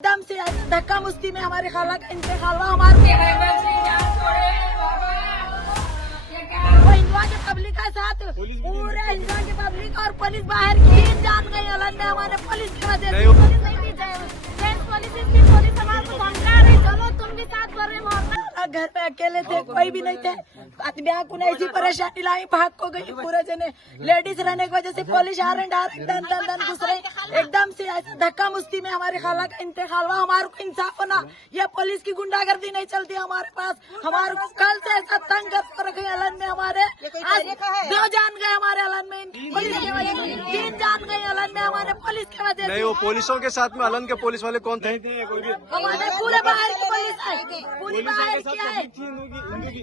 एकदम से धक्का मुश्ती में हमारे खाला का इंतकाल हुआ। हमारे वो हिंदुआ के पब्लिक का साथ पूरे हिंदुआ के पब्लिक और पुलिस बाहर की जान गई अलग में हमारे पुलिस की वजह से। पुलिस नहीं थी, पुलिस हमारे को धमका रही, चलो तुम भी साथ भर रहे हो। घर पे अकेले थे, कोई भी नहीं थे। ब्याह को ऐसी परेशानी लाई, भाग को गई पूरे जने। लेडीज रहने की वजह से पुलिस आ रहे डायरेक्ट घुस रहे। एकदम से ऐसे धक्का मुश्ती में हमारे खाला का इंतकाल हुआ। हमारे को इंसाफ होना, ये पुलिस की गुंडागर्दी नहीं चलती हमारे पास। हमारे को कल से ऐसा तंग कर रखे अलन में हमारे, दो जान गए हमारे अलन में पुलिस की वजह से, 3 जान गए अलन में हमारे पुलिस की वजह से। नहीं, वो पुलिसों के साथ में अलन के पुलिस वाले कौन थे? हमारे पूरे बाहर की पुलिस है, पूरी बाहर की है।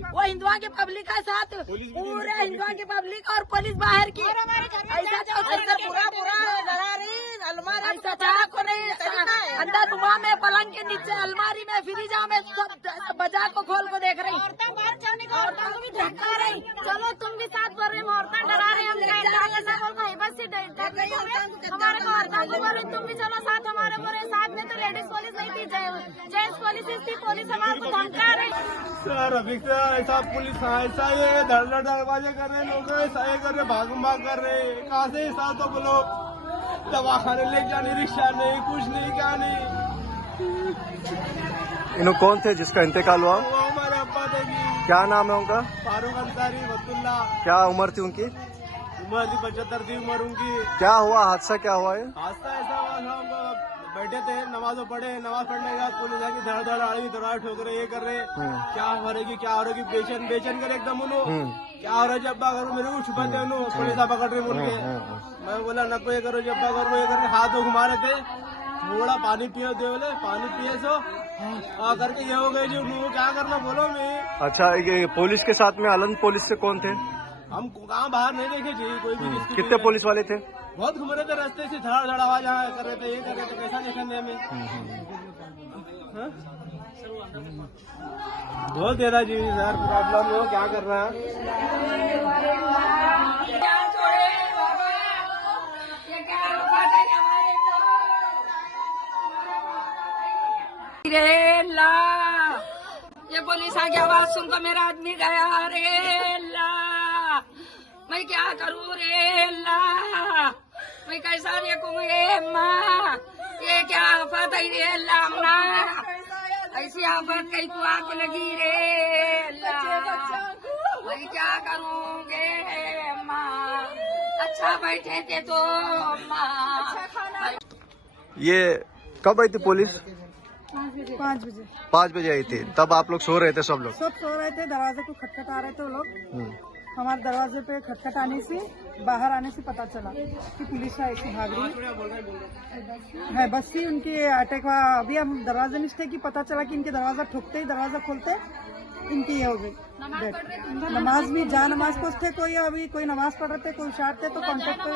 वो हिंदुआ के पब्लिक का साथ पूरे हिंदुआ के पब्लिक और पुलिस बाहर की। ऐसा को नहीं, अंदर रुमा में, पलंग के नीचे, अलमारी में, फ्रिजा में, सब बाजार को खोल को देख रही। औरतों को भी धक्का रही, चलो तुम भी साथ भर रहे हो। औरतें डरा रहे, हम बस से हमारे को औरतों को बोल, तुम भी चलो साथ हमारे बोले। साथ में तो लेडीज पुलिस नहीं थी, जेंट्स पुलिस थी। पुलिस हमारे को धमका रही। सर अभी ऐसा पुलिस ऐसा ये धड़ दरवाजे कर रहे लोग, ऐसा ये कर रहे, भाग कर रहे। कहाँ से ऐसा तो बोलो, दवाखाने ले जाने, रिक्शा नहीं, कुछ नहीं, क्या नहीं। इन्हों कौन थे जिसका इंतकाल हुआ? वो हमारे अब्बा थे जी। क्या नाम है उनका? फारूक अंसारी वतुल्ला। क्या उम्र थी उनकी? उम्र थी 75 थी उम्र उनकी। क्या हुआ, हादसा क्या हुआ है? हादसा ऐसा हुआ था, हम बैठे थे, नमाजों पढ़े, नमाज पढ़ने के बाद पुलिस आके धड़ आड़ी दौड़ा ठोक रहे, ये कर रहे। क्या हो रही बेचन करे एकदम उन्होंने। क्या हो रहा है जब्बा करो, मेरे को छुपाते उन्होंने, पुलिस पकड़ रहे बोल के। मैं बोला नको ये करो, जब्बा करो, ये करके हाथ घुमा रहे थे। थोड़ा पानी पियो दे, बोले पानी पिए सो करके ये हो गई जी। उन्होंने क्या करना बोलो मैं। अच्छा, ये पुलिस के साथ में अलन पुलिस से कौन थे? हम कहाँ बाहर नहीं देखे जी कोई भी। कितने पुलिस वाले थे? बहुत घूम रहे थे रास्ते से, धड़ आवाज कर रहे थे, ये कर रहे थे, कैसा नहीं करने में। बहुत देरा जी सर, प्रॉब्लम हो, क्या कर रहा है। ये पुलिस आगे आवाज सुनकर मेरा आदमी गया। रे ला, मैं क्या करूँ रे ला, मैं कैसा देखूँ रे माँ, ये क्या आफत है रे ला, ऐसी आफत कहीं को आग लगी रे ला, मैं क्या करूँगे माँ। अच्छा बैठे थे तो माँ। ये कब आई थी पुलिस? 5 बजे आई थी। तब आप लोग सो रहे थे? सब सो रहे थे, दरवाजे को खटखटा रहे थे वो लोग। हमारे दरवाजे पे खटखटाने से, बाहर आने से पता चला कि पुलिस ऐसी भाग रही है। बस ही उनकी अटैक हुआ। अभी हम दरवाजे निश्चय की पता चला कि इनके दरवाजा ठोकते ही, दरवाजा खोलते इनकी ये हो गई। नमाज भी जा नमाज को थे, कोई अभी कोई नमाज पढ़ रहे थे, कोई उछाड़ते तो कॉन्टेक्ट पे।